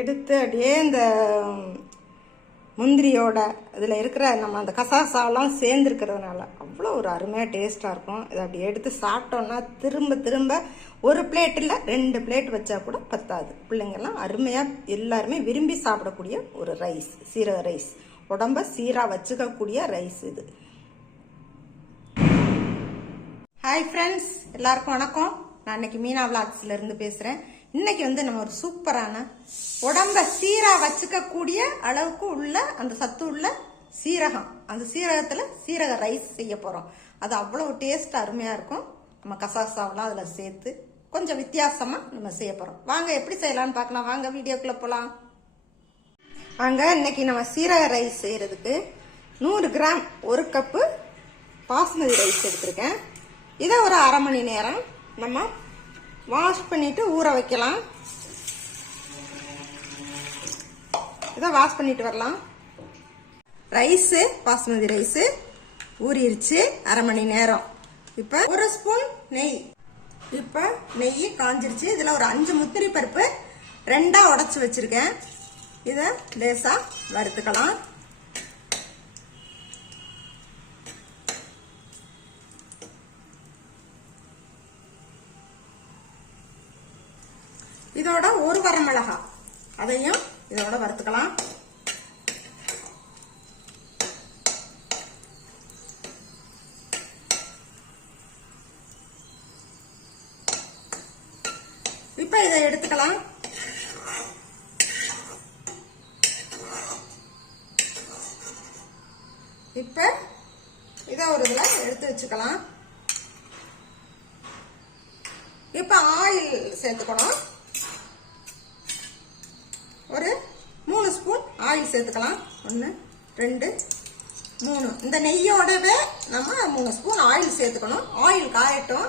எடுத்து அப்படியே இந்த முந்திரியோட இதில் இருக்கிற நம்ம அந்த கசாசாவெல்லாம் சேர்ந்துருக்கிறதுனால அவ்வளோ ஒரு அருமையாக டேஸ்ட்டாக இருக்கும். இதை அப்படி எடுத்து சாப்பிட்டோன்னா திரும்ப திரும்ப ஒரு பிளேட் இல்லை 2 பிளேட் வச்சா கூட பத்தாது. பிள்ளைங்கள்லாம் அருமையாக எல்லாருமே விரும்பி சாப்பிடக்கூடிய ஒரு ரைஸ், சீரக ரைஸ். உடம்ப சீராக வச்சுக்கக்கூடிய ரைஸ் இது. ஹாய் ஃப்ரெண்ட்ஸ், எல்லாருக்கும் வணக்கம். நான் இன்னைக்கு மீனா விளாக்ஸ்ல இருந்து பேசுகிறேன். இன்னைக்கு நம்ம ஒரு சூப்பரான உடம்ப சீரா வச்சுக்கக்கூடிய அளவுக்கு உள்ள அந்த சத்து உள்ள சீரகம், அந்த சீரகத்துல சீரக ரைஸ் செய்ய போறோம். அது அவ்வளவு டேஸ்ட் அருமையா இருக்கும். நம்ம கசாசாவெல்லாம் அதுல சேர்த்து கொஞ்சம் வித்தியாசமா நம்ம செய்ய போறோம். வாங்க எப்படி செய்யலாம்னு பார்க்கலாம். வாங்க வீடியோக்குள்ள போலாம். வாங்க, இன்னைக்கு நம்ம சீரக ரைஸ் செய்யறதுக்கு 100 கிராம் 1 கப்பு பாஸ்மதி ரைஸ் எடுத்திருக்கேன். இதை ஒரு அரை மணி நேரம் நம்ம வாஷ் பண்ணிட்டு ஊற வைக்கலாம். இதை வாஷ் பண்ணிட்டு வரலாம். ரைஸு, பாஸ்மதி ரைஸு ஊறிடுச்சு அரை மணி நேரம். இப்போ 1 ஸ்பூன் நெய். இப்போ நெய் காஞ்சிருச்சு. இதில் ஒரு 5 முந்திரி பருப்பு 2ஆ உடைச்சு வச்சிருக்கேன். இதை லேசா வறுத்துக்கலாம். இதோட 1 வரமிளகாய் அதையும் இதோட வறுத்துக்கலாம். இப்ப இதை எடுத்துக்கலாம். இப்ப இதை ஒரு இதுல எடுத்து வச்சுக்கலாம். இப்ப ஆயில் சேர்த்துக்கணும். ஒரு 3 ஸ்பூன் ஆயில் சேர்த்துக்கலாம். 1 2 3. இந்த நெய்யோடவே நம்ம 3 ஸ்பூன் ஆயில் சேர்த்துக்கணும். ஆயில் காயட்டும்.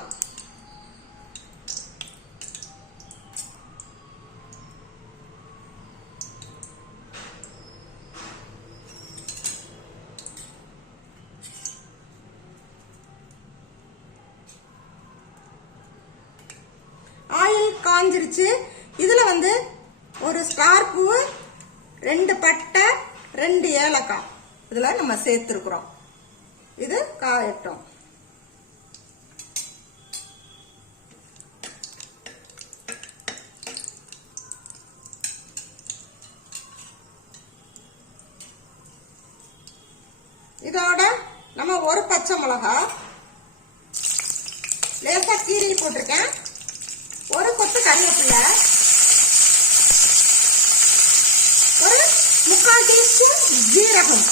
ஆயில் காஞ்சிருச்சு. இதுல ஒரு ஸ்டார் பூ, 2 பட்டை, 2 ஏலக்காய் இதுல நம்ம சேர்த்திருக்கிறோம். இது காயட்டும். இதோட நம்ம ஒரு பச்சை மிளகாய் லேசா கீரி போட்டிருக்கேன். ஒரு கொத்து கறிவேப்பிலை, ஒரு 3/4 டீஸ்பூன் ஜீரகம்.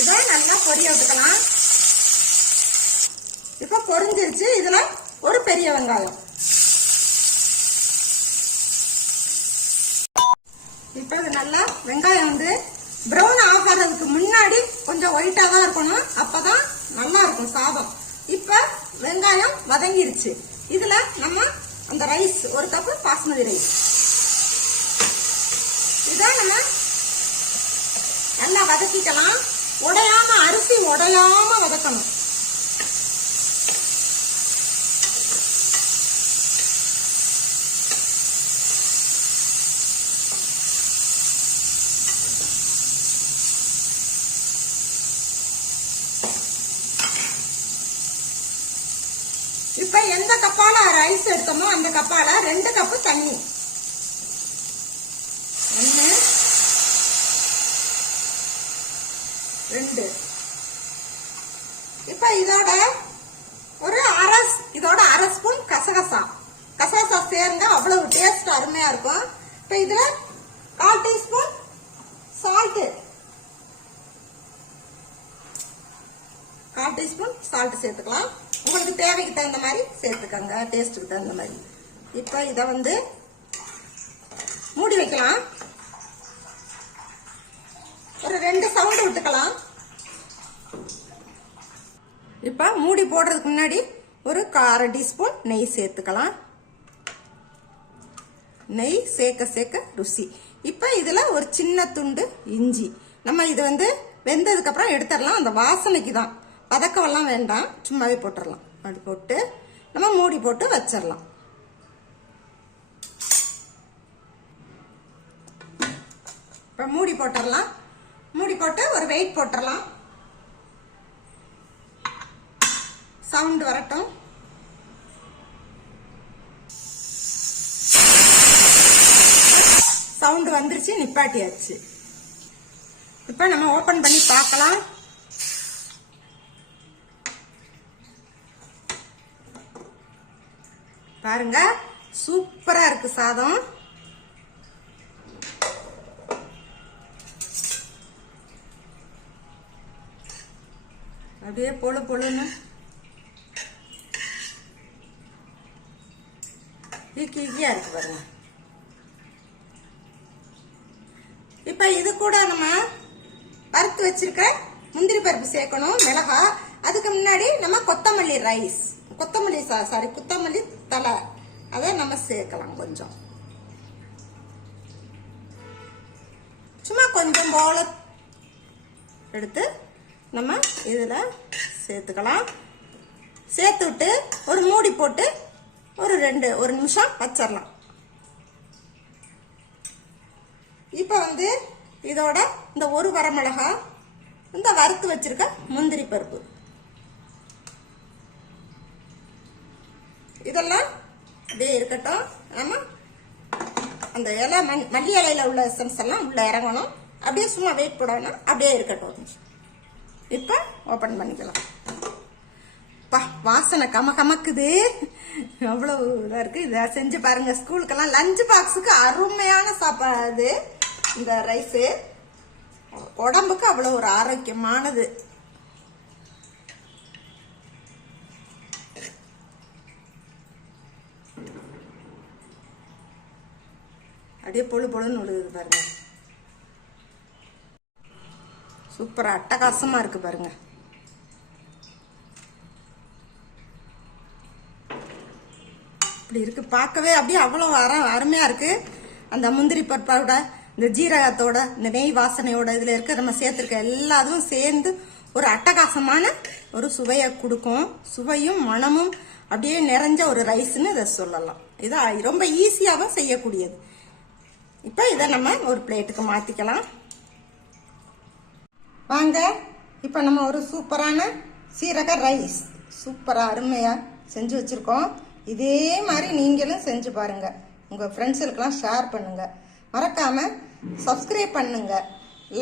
இதை நல்லா பொரிய விட்டுக்கலாம். இப்ப பொரிஞ்சிருச்சு. இதுல ஒரு பெரிய வெங்காயம். இப்ப இது நல்லா வெங்காயம் பிரவுன் ஆகிறதுக்கு முன்னாடி கொஞ்சம் ஒயிட்டா தான் இருக்கணும். அப்பதான் நல்லா இருக்கும் சாதம். இப்ப வெங்காயம் வதங்கிருச்சு. இதுல நம்ம அந்த ரைஸ், 1 கப்பு பாஸ்மதி ரைஸ், இதை நம்ம நல்லா வதக்கிக்கலாம். உடையாம, அரிசி உடையாம வதக்கணும். இப்ப எந்த கப்பால ரைஸ் எடுத்தோமோ அந்த கப்பால 2 கப்பு தண்ணி. 1 2. இப்ப இதோட அரை ஸ்பூன் கசகசா சேர்ந்தா அவ்வளவு டேஸ்ட் அருமையா இருக்கும். இப்ப இதுல 1/4 டீஸ்பூன் சால்ட், 1/4 டீஸ்பூன் சால்ட் சேர்த்துக்கலாம். உங்களுக்கு தேவைக்கு தகுந்த மாதிரி சேர்த்துக்கங்க, டேஸ்ட்டுக்கு தகுந்த மாதிரி. இப்ப இத மூடி வைக்கலாம். ஒரு 2 சவுண்ட் விட்டுக்கலாம். இப்ப மூடி போடுறதுக்கு முன்னாடி ஒரு 1/2 டீஸ்பூன் நெய் சேர்த்துக்கலாம். நெய் சேர்க்க ருசி. இப்ப இதுல ஒரு சின்ன துண்டு இஞ்சி. நம்ம இது வெந்ததுக்கு அப்புறம் எடுத்துடலாம். அந்த வாசனைக்கு தான், வதக்கவெல்லாம் வேண்டாம், சும்மாவே போட்டுடலாம். அப்படி போட்டு நம்ம மூடி போட்டு வச்சிடலாம். இப்போ மூடி போட்டுடலாம். மூடி போட்டு ஒரு வெயிட் போட்டுடலாம். சவுண்ட் வரட்டும். சவுண்ட் வந்துருச்சு, நிப்பாட்டியாச்சு. இப்போ நம்ம ஓபன் பண்ணி பார்க்கலாம். பாருங்க, சூப்பரா இருக்கு சாதம். அப்படியே பொழு பொழுன்னு ஈக்கியா இருக்கு பாருங்க. இப்ப இது கூட நம்ம வறுத்து வச்சிருக்க முந்திரி பருப்பு சேர்க்கணும், மிளகா. அதுக்கு முன்னாடி நம்ம கொத்தமல்லி ரைஸ், கொத்தமல்லி தலை அதை நம்ம சேர்க்கலாம். கொஞ்சம் சும்மா கொஞ்சம் போல எடுத்து நம்ம இதுல சேர்த்துக்கலாம். சேர்த்து விட்டு ஒரு மூடி போட்டு ஒரு நிமிஷம் வச்சிடலாம். இப்ப இதோட இந்த ஒரு வரமிளகா, இந்த வறுத்து வச்சிருக்க முந்திரி பருப்பு, இதெல்லாம் அப்படியே இருக்கட்டும். நம்ம அந்த இலை மல்லி இலையில உள்ள எசன்ஸ் எல்லாம் உள்ள இறங்கணும். அப்படியே சும்மா வெயிட் போடணும், அப்படியே இருக்கட்டும். இப்ப ஓபன் பண்ணிக்கலாம். வாசனை கமக்குது, அவ்வளவு இதா இருக்கு. இதை செஞ்சு பாருங்க. ஸ்கூலுக்கெல்லாம் லஞ்ச் பாக்ஸுக்கு அருமையான சாப்பாடு இந்த ரைஸ். உடம்புக்கு அவ்வளவு ஒரு ஆரோக்கியமானது. அப்படியே பொழு பொழுன்னு விழுகுது பாருங்க. சூப்பரா அட்டகாசமா இருக்கு பாருங்க. இப்படி இருக்கு பார்க்கவே, அப்படியே அவ்வளவு அருமையா இருக்கு. அந்த முந்திரி பருப்போட, இந்த ஜீரகத்தோட, இந்த நெய் வாசனையோட, இதுல இருக்க நம்ம சேர்த்திருக்க எல்லாதும் சேர்ந்து ஒரு அட்டகாசமான ஒரு சுவையை கொடுக்கும். சுவையும் மனமும் அப்படியே நிறைஞ்ச ஒரு ரைஸ்ன்னு இதை சொல்லலாம். இது ரொம்ப ஈஸியாவும் செய்யக்கூடியது. இப்ப இதை நம்ம ஒரு பிளேட்டுக்கு மாத்திக்கலாம். வாங்க, இப்ப நம்ம ஒரு சூப்பரான சீரக ரைஸ் சூப்பரா அருமையா செஞ்சு வச்சிருக்கோம். இதே மாதிரி நீங்களும் செஞ்சு பாருங்க. உங்க ஃப்ரெண்ட்ஸுக்கெல்லாம் ஷேர் பண்ணுங்க. மறக்காம சப்ஸ்கிரைப் பண்ணுங்க,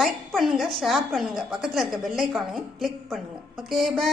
லைக் பண்ணுங்க, ஷேர் பண்ணுங்க. பக்கத்துல இருக்க பெல் ஐகானையும் கிளிக் பண்ணுங்க. Okay, by.